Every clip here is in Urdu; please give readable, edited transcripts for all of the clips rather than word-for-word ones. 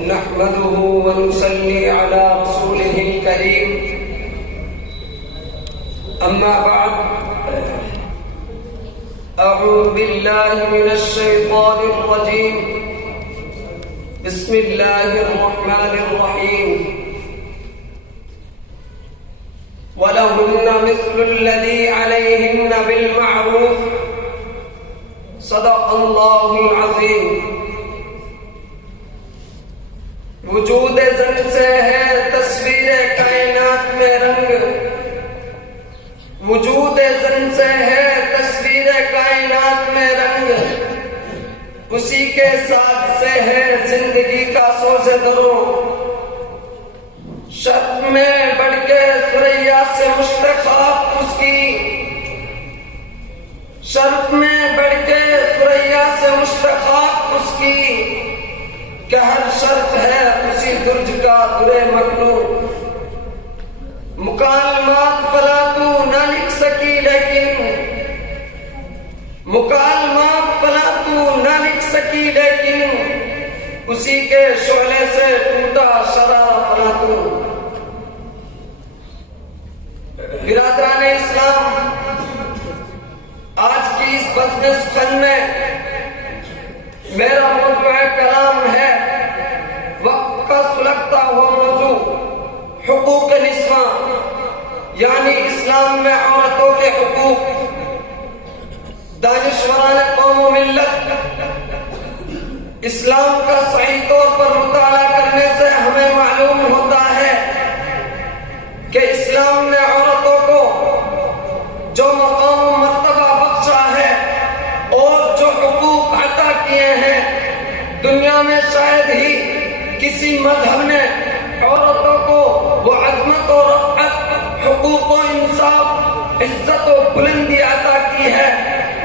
نحمده ونصلي على رسوله الكريم أما بعد أعوذ بالله من الشيطان الرجيم بسم الله الرحمن الرحيم وَلَهُنَّ مِثْلُ الَّذِي عَلَيْهِنَّ بِالْمَعْرُوفِ صدق اللہ العظیم۔ وجود زن سے ہے تصویر کائنات میں رنگ، وجود زن سے ہے تصویر کائنات میں رنگ، اسی کے ساتھ سے ہے زندگی کا سوز درو، شرط میں بڑھ کے ثریا سے مشتقات اس کی، شرط میں بڑھ کے ثریا سے مشتقات اس کی، کہ ہر شرط ہے اسی درج کا درے مکنون، مکالمات فلا تو نہ لکھ سکی لیکن، مکالمات فلا تو نہ لکھ سکی لیکن، اسی کے شعلے سے ٹوٹا شرارہ فلا تو۔ برادران اسلام، آج کی اس بزم سخن میں میرا موضوع کلام ہے وقت کا سلگتا ہوا موضوع حقوق نسواں، یعنی اسلام میں عورتوں کے حقوق۔ دانشوران قوم و ملت اسلام کا صحیح طور پر مطالعہ کرنے سے ہمیں معلوم ہوتا ہے کہ اسلام نے عورتوں کو جو مقام و مرتبہ بخشا ہے اور جو حقوق عطا کیے ہیں، دنیا میں شاید ہی کسی مذہب نے عورتوں کو وہ عظمت و رفعت، حقوق و انصاف، عزت و بلندی عطا کی ہے۔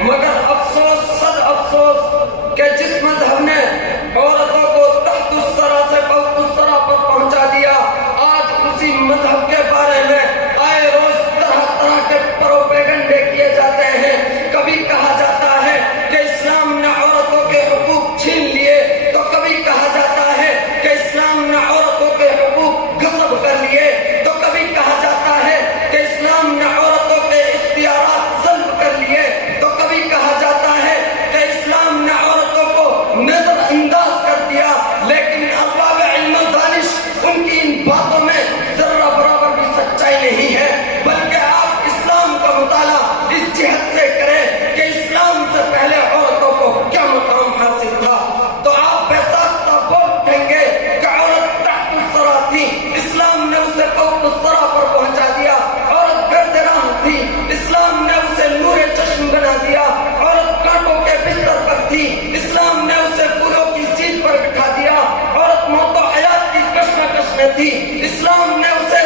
مگر افسوس، صد افسوس کہ جس مذہب نے عورتوں کو تحت الثری سے فوق الثری پر پہنچا دیا، آج اسی مذہب کے بارے میں آئے روز طرح طرح کے پروپیگنڈے کیے جاتے ہیں۔ کبھی کہا جاتا ہے کہ اسلام نے عورتوں کے حقوق چھین لیے، تو کبھی کہا جاتا ہے کہ اسلام نے عورتوں کے حقوق غصب کر لیے، تو کبھی کہا جاتا ہے کہ اسلام نے عورتوں کے اختیارات ضبط کر لیے، تو کبھی کہا جاتا ہے کہ اسلام نے عورتوں کو نظر انداز کر دیا۔ لیکن ارباب علم و دانش ان کی ان باتوں میں ذرہ برابر بھی سچائی نہیں ہے، بلکہ آپ اسلام کا مطالعہ اس جہت سے کریں کہ اسلام سے پہلے عورتوں کو کیا مقام حاصل تھا، تو آپ بساختہ بول اٹھیں گے کہ عورت تحت الثری تھی، اسلام نے اسے فوق الثری پر پہنچا دیا۔ عورت گرد راہ تھی، اسلام نے اسے نور چشم بنا دیا۔ عورت کانٹوں کے بستر پر تھی، اسلام نے اسے پھولوں کی سیٹ پر بٹھا دیا۔ عورت موت و حیات کی کشمکش میں تھی، اسلام نے اسے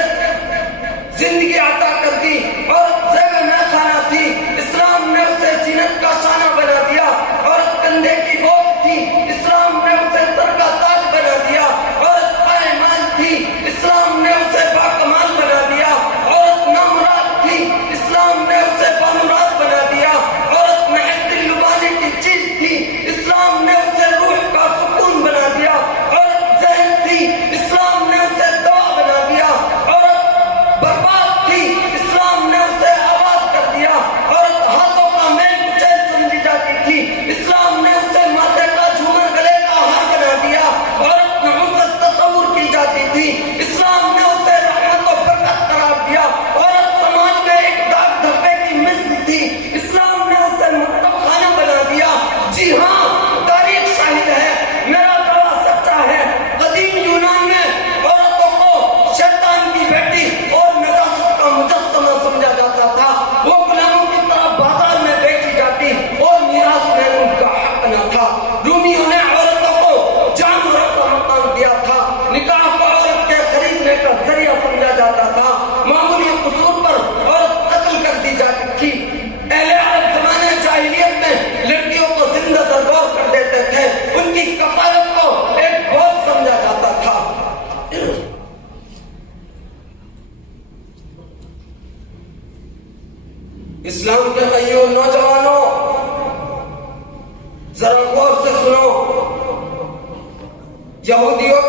زندگی عطا کر دی۔ عورت زیب میخانہ تھی، اسلام نے اسے زینت کا شانہ بنا دیا۔ عورت کندھے کی بوجھ تھی، اسلام نے اسے سر کا تاج بنا دیا۔ عورت پائمال تھی، اسلام نے اسے باکمال بنا دیا۔ عورت نامراد تھی، اسلام نے اسے بامراد بنا دیا۔ عورت محض دل لبانے کی چیز تھی، اسلام نے اسے روح کا سکون بنا دیا۔ عورت ذہن تھی، اسلام نے اسے دوا بنا دیا۔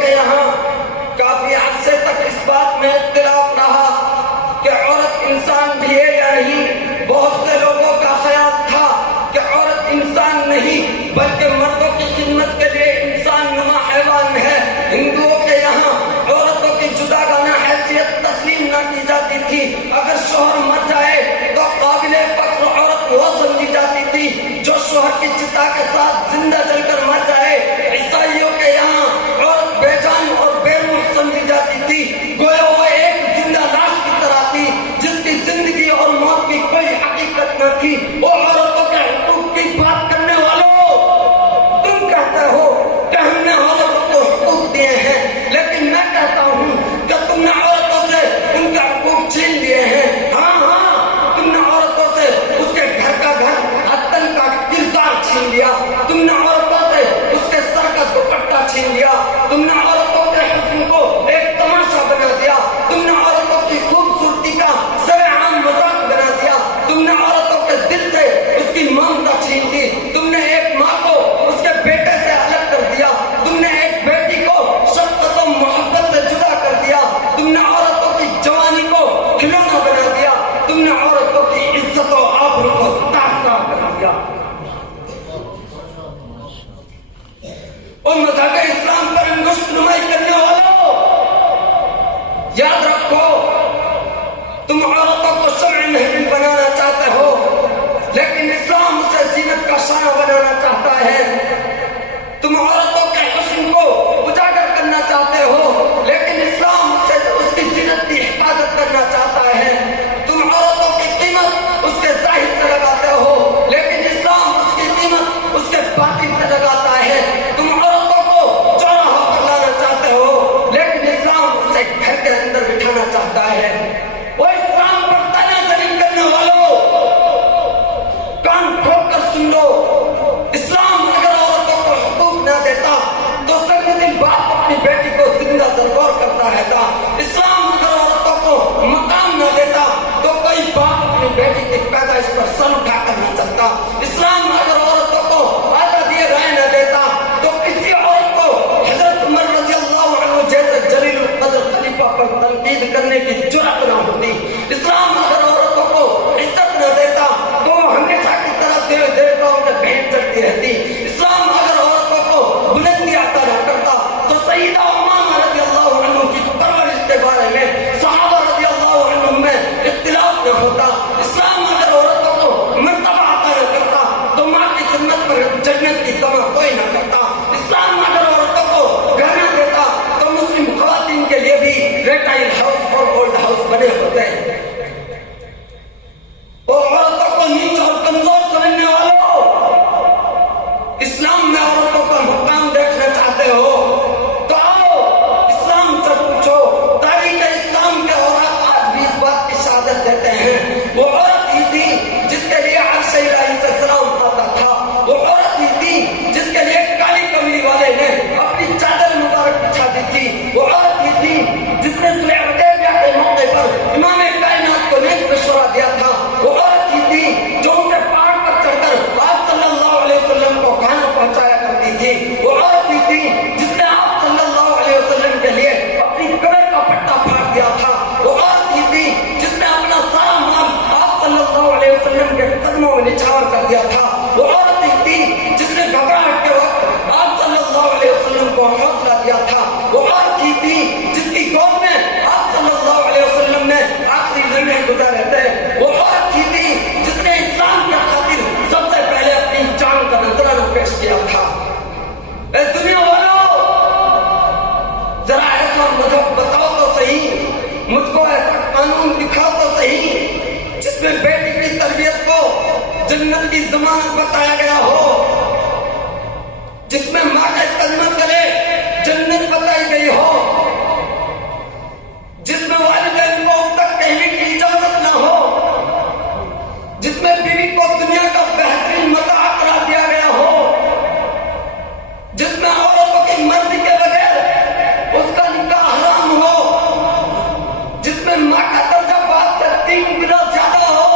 کے یہاں کافی عرصے تک اس بات میں اختلاف رہا کہ عورت انسان بھی ہے یا نہیں. بہت سے لوگوں کا خیال تھا کہ عورت انسان نہیں بلکہ مردوں کی خدمت کے لیے انسان نما حیوان ہے. ہندوؤں کے یہاں عورتوں کی جداگانہ حیثیت تسلیم نہ کی جاتی تھی. اگر شوہر مر جائے تو قابل فخر عورت وہ سمجھی جاتی تھی جو شوہر کی چتا کے ساتھ زندہ جل کر مر جائے. عیسائیوں کے یہاں عورت بے جان اور بے روح سمجھی جاتی تھی، گویا وہ ایک زندہ لاش کی طرح تھی جس کی زندگی اور موت کی کوئی حقیقت نہ تھی. وہ عورتوں کے حقوق کی بات کرنے والوں، تم کہتے ہو کہ ہم نے عورتوں کو حقوق دیے ہیں، لیکن میں کہتا ہوں کہ تم نے عورتوں سے ان کے حقوق چھین لیے ہیں. ہاں تم نے عورتوں سے اس کے گھر کا گھر حتن کا کردار چھین لیا. تم نے عورتوں سے اس کے سر کا دوپٹہ چھین لیا. تم نے عورتوں کے حسن کو ایک تماشا بنا دیا. تم نے عورتوں کی خوبصورتی کا سرعام مذاق بنا دیا. تم نے عورتوں کے دل سے اس کی ممتا چھین لی. تم نے ایک ماں کو اس کے بیٹے سے الگ کر دیا. تم نے ایک بیٹی کو شفقت و محبت سے جدا کر دیا. تم نے عورتوں کی جوانی کو کھلونا بنا دیا. تم نے عورتوں کی عزت و آبرو کو تاختا کر دیا. اور مذہب اسلام پر انگشت نمائی کرنے والوں، یاد رکھو تم عورتوں کو شمع محفل بنانا چاہتے ہو، لیکن اسلام اسے زینت کا شانہ بنانا چاہتا ہے. تم عورتوں کے حسن کو اجاگر کرنا چاہتے ہو، لیکن اسلام اسے اس کی زینت کی حفاظت کرنا چاہتا ہے. تم عورتوں کی قیمت اس کے ظاہر سے لگاتے ہو، لیکن اسلام اس کی قیمت اس کے باطن سے لگاتا ہے. تم عورتوں کو چوراہا پر لانا چاہتے ہو، لیکن اسلام اسے گھر کے اندر بٹھانا چاہتا ہے. وہ اسلام پر تنازع کرنے والوں، کان کھول کر سن لو. اسلام اگر عورتوں کو حقوق نہ دیتا تو سنگدل باپ اپنی بیٹی کو زندہ درگور کرتا رہتا. اسلام اگر عورتوں کو مقام نہ دیتا تو کوئی باپ اپنی بیٹی کی پیدائش پر سر اٹھا کر نہ چلتا. اسلام اگر عورتوں کو آزادی رائے نہ دیتا تو کسی عورت کو حضرت عمر رضی اللہ عنہ جیسے جلیل القدر خلیفہ پر تنقید کرنے کی جرأت نہ ہوتی. اسلام اگر عورتوں کو عزت نہ دیتا تو وہ ہمیشہ کی طرح دیو دیوتاؤں کے بھیٹ چڑھتی رہتی. اسلام اگر عورتوں کو بلندی عطا نہ کرتا تو سیدہ امامہ رضی اللہ عنہ کی پرورش کے بارے میں صحابہ رضی اللہ عنہ میں اختلاف نہ ہوتا. اسلام اگر عورتوں کو مرتبہ عطا نہ کرتا تو ماں کی خدمت پر جنت کی تمنا کوئی نہ کرتا. اسلام اگر عورتوں کو گھر نہ دیتا تو مسلم خواتین کے لیے بھی ریٹائل ہاؤس اور اولڈ ہاؤس بنے ہوتے ہیں. اور عورتوں کو نیچ اور کمزور سمجھنے والوں، اسلام میں عورتوں کا مقام دیکھنا چاہتے ہو تو آؤ اسلام سے پوچھو. تاریخ اسلام کے عورت آج بھی اس بات کی شہادت دیتے ہیں. وہ عورت ہی تھی جس کے لیے عرش الہی سے سلام آتا تھا. وہ عورت ہی تھی جس کے لیے کالی کملی والے نے اپنی چادر مبارک بچھا دی تھی. وہ عورت ہی تھی جس نے صلح حدیبیہ کے موقع پر امام کائنات کو نیک مشورہ دیا تھا. وہ عورت ہی تھی جو ان کے پہاڑ پر چڑھ کر آپ صلی اللہ علیہ وسلم کو کھانا پہنچایا کرتی تھی. وہ عورت ہی تھی جس نے آپ صلی اللہ علیہ وسلم کے لیے اپنی کمر کا پٹا پھاڑ دیا تھا. وہ عورت ہی تھی جس نے اپنا سارا مال آپ صلی اللہ علیہ وسلم کے قدموں میں نچھاور کر دیا تھا. وہ عورت ہی تھی جس نے گھبراہٹ کے وقت آپ صلی اللہ علیہ وسلم کو حوصلہ دیا تھا. وہ عورت ہی تھی جس کی گود میں آپ صلی اللہ علیہ وسلم نے آخری لمحے گزارے تھے. وہ عورت ہی تھی جس نے اسلام کی خاطر سب سے پہلے اپنی جان کا نذرانہ پیش کیا تھا. اے دنیا والوں، ذرا ایسا مذہب بتاؤ تو صحیح، مجھ کو ایسا قانون دکھاؤ تو صحیح جس میں بیٹی کی تربیت کو جنت کی ضمانت بتایا گیا ہو، جس میں ماں کا کلمہ کرے جنت بتائی گئی ہو، جس میں والدین کو اب تک کہنے کی اجازت نہ ہو، جس میں بیوی کو دنیا کا بہترین متاع قرار دیا گیا ہو، جس میں عورتوں کی مرضی کے بغیر اس کا نکاح حرام ہو، جس میں ماں کا درجہ باپ سے 3 گنا زیادہ ہو،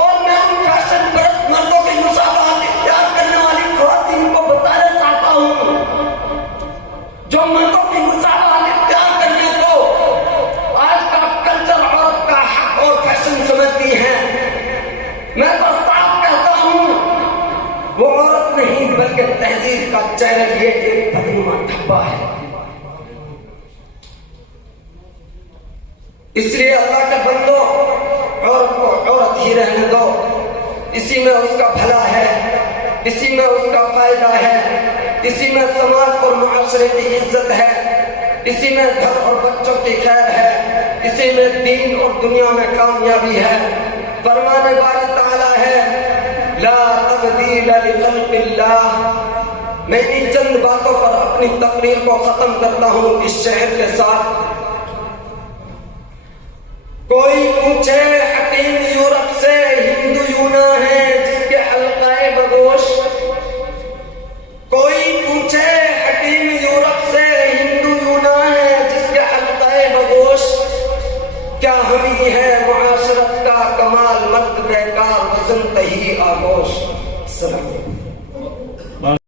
اور میں ان فیشن پرست مردوں کی مشابہت اختیار کرنے والی خواتین کو بتانا چاہتا جو مردوں کی مساوات اختیار کر لی تو آج کا کلچر عورت کا حق اور فیشن سمجھتی ہے. میں تو صاف کہتا ہوں وہ عورت نہیں بلکہ تہذیب کا چہرہ یہ ایک بدنما دھبا ہے. اس لیے اللہ کے بندو عورت کو عورت ہی رہنے دو. اسی میں اس کا بھلا ہے, اسی میں اس کا فائدہ ہے, اسی میں سماج اور معاشرے کی عزت ہے, اسی میں گھر اور بچوں کی خیر ہے, اسی میں دین اور دنیا میں کامیابی ہے. فرمان باری تعالیٰ ہے لا تبدیل لخلق اللہ. میں ان چند باتوں پر اپنی تقریر کو ختم کرتا ہوں اس شعر کے ساتھ. کوئی پوچھے حکیم یورپ سے ہندو یونا ہے جس کے حلقۂ بگوش. کوئی پوچھے حکیم یورپ سے ہندو یونا ہے جس کے حلقۂ بگوش. کیا ہمی ہے معاشرت کا کمال مرد بیکار وزن تہی آگوش. السلام علیکم.